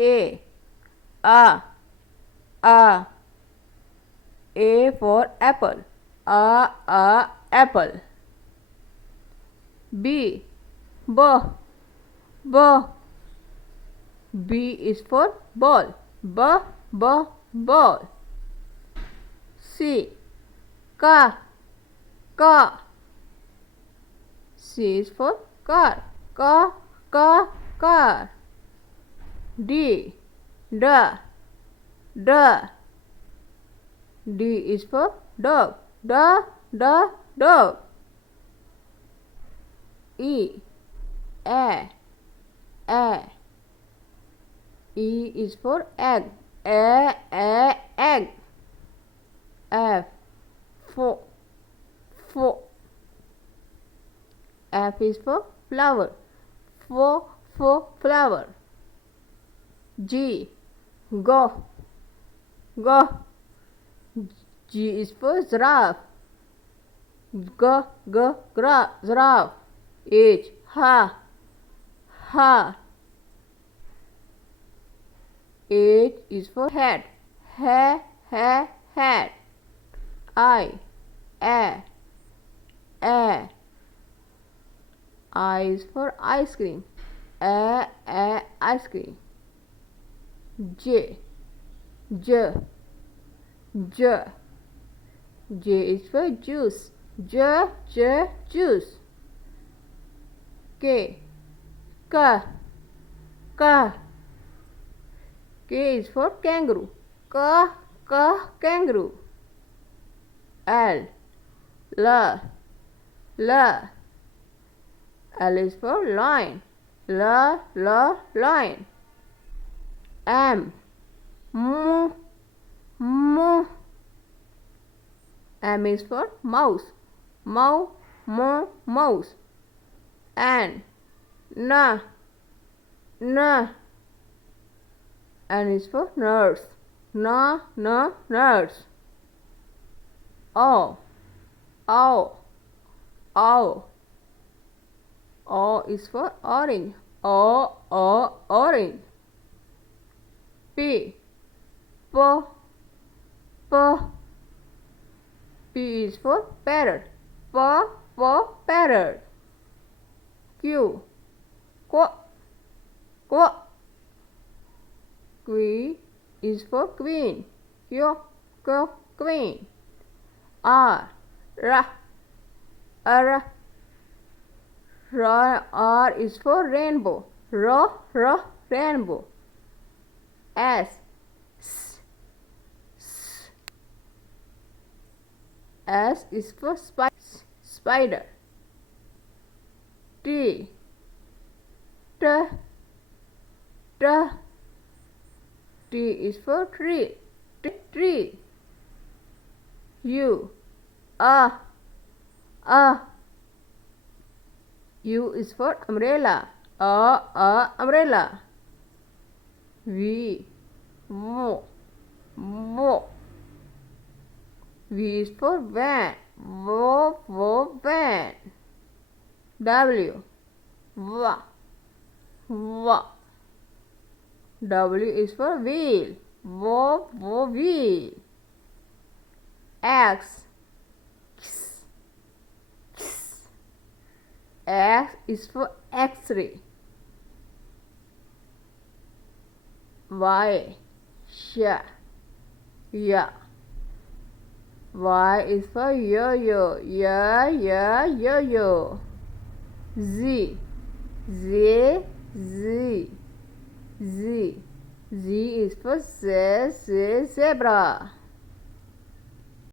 A. A. A. A for apple. Apple. B. B. B. B is for ball. Ball. C. Car. C is for car. Car. D. D is for dog. Dog. E. E is for egg. Egg. F. F is for flower. Flower. G. Go. G is for giraffe. Giraffe. H. Ha. H is for hat. Hat. I. I is for ice cream. Ice cream. J. J is for juice. Juice. K. K is for kangaroo. Kangaroo. L is for lion. Lion. M is for mouse. Mouse. N is for nurse. Nurse. O is for orange. Orange. P is for parrot. Parrot. Q is for queen. Queen. R is for rainbow. Rainbow. S is for spider. T is for tree. U is for umbrella. Umbrella. V is for van. Van. W is for wheel. Wheel. X is for X-ray. Y is for yo-yo. Yo-yo. Z is for zebra.